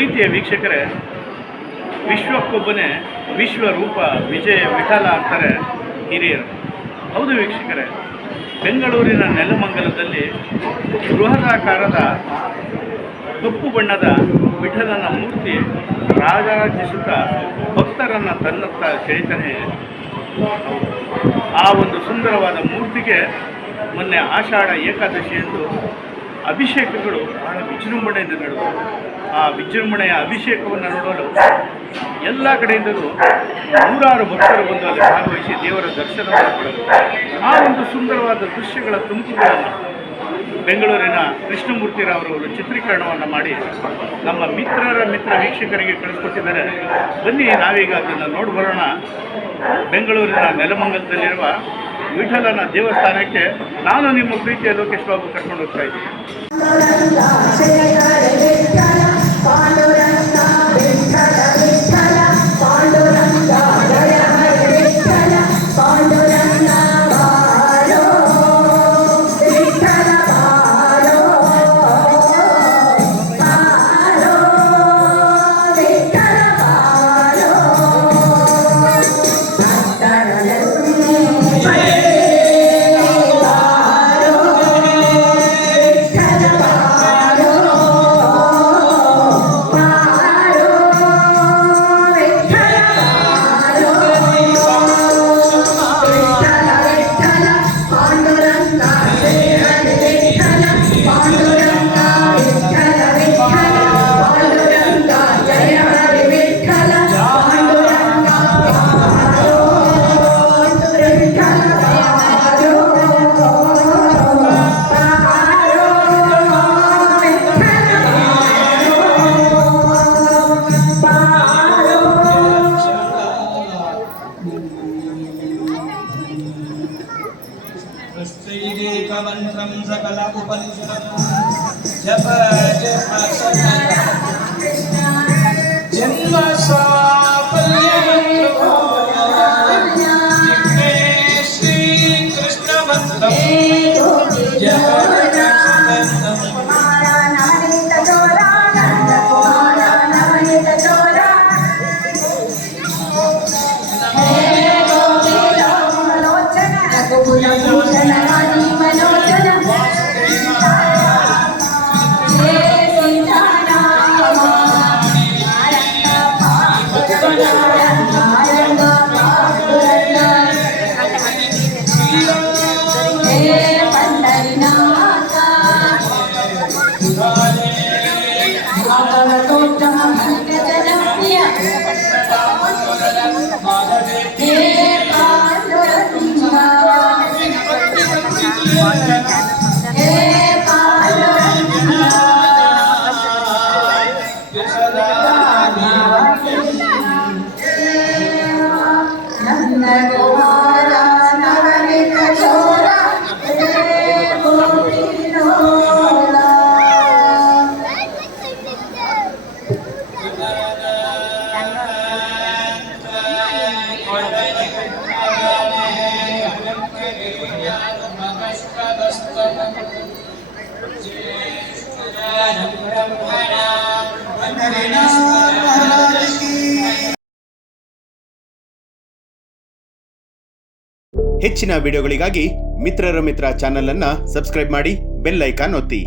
ಪ್ರೀತಿಯ ವೀಕ್ಷಕರೇ, ವಿಶ್ವಕ್ಕೊಬ್ಬನೇ ವಿಶ್ವರೂಪ ವಿಜಯ ವಿಠಲ ಅಂತಾರೆ ಹಿರಿಯರು. ಹೌದು ವೀಕ್ಷಕರೇ, ಬೆಂಗಳೂರಿನ ನೆಲಮಂಗಲದಲ್ಲಿ ಬೃಹದಾಕಾರದ ಕಪ್ಪು ಬಣ್ಣದ ವಿಠಲನ ಮೂರ್ತಿ ರಾರಾಜಿಸುತ್ತಾ ಭಕ್ತರನ್ನು ತನ್ನತ್ತ ಸೆಳೆತಾನೆ. ಆ ಒಂದು ಸುಂದರವಾದ ಮೂರ್ತಿಗೆ ಮೊನ್ನೆ ಆಷಾಢ ಏಕಾದಶಿಯಂದು ಅಭಿಷೇಕಗಳು ಬಹಳ ವಿಜೃಂಭಣೆಯಿಂದ ನಡೆದವು. ಆ ವಿಜೃಂಭಣೆಯ ಅಭಿಷೇಕವನ್ನು ನೋಡಲು ಎಲ್ಲ ಕಡೆಯಿಂದಲೂ ನೂರಾರು ಭಕ್ತರು ಬಂದು ಅಲ್ಲಿ ಭಾಗವಹಿಸಿ ದೇವರ ದರ್ಶನವನ್ನು ಪಡೆದರು. ಆ ಒಂದು ಸುಂದರವಾದ ದೃಶ್ಯಗಳ ತುಣುಕುಗಳನ್ನು ಬೆಂಗಳೂರಿನ ಕೃಷ್ಣಮೂರ್ತಿರವರು ಚಿತ್ರೀಕರಣವನ್ನು ಮಾಡಿ ನಮ್ಮ ಮಿತ್ರ ವೀಕ್ಷಕರಿಗೆ ಕಳಿಸ್ಕೊಟ್ಟಿದ್ದಾರೆ. ಬನ್ನಿ ನಾವೀಗ ಅದನ್ನು ನೋಡಿ ಬರೋಣ. ಬೆಂಗಳೂರಿನ ನೆಲಮಂಗಲದಲ್ಲಿರುವ ವಿಠಲನ ದೇವಸ್ಥಾನಕ್ಕೆ ನಾನು ನಿಮ್ಮ ಪ್ರೀತಿಯ ಲೋಕೇಶ್ ಬಾಬು ಕರ್ಕೊಂಡು ಹೋಗ್ತಾ ಇದ್ದೀನಿ. मंत्रम सकल उपनिषदं जप जप जन्म साफल्यमंत्रो जिग्मे श्री कृष्ण मंत्रम जप ಹೆಚ್ಚಿನ ವಿಡಿಯೋಗಳಿಗಾಗಿ ಮಿತ್ರರ ಮಿತ್ರ ಚಾನೆಲ್ ಅನ್ನು ಸಬ್ಸ್ಕ್ರೈಬ್ ಮಾಡಿ, ಬೆಲ್ ಐಕಾನ್ ಒತ್ತಿ.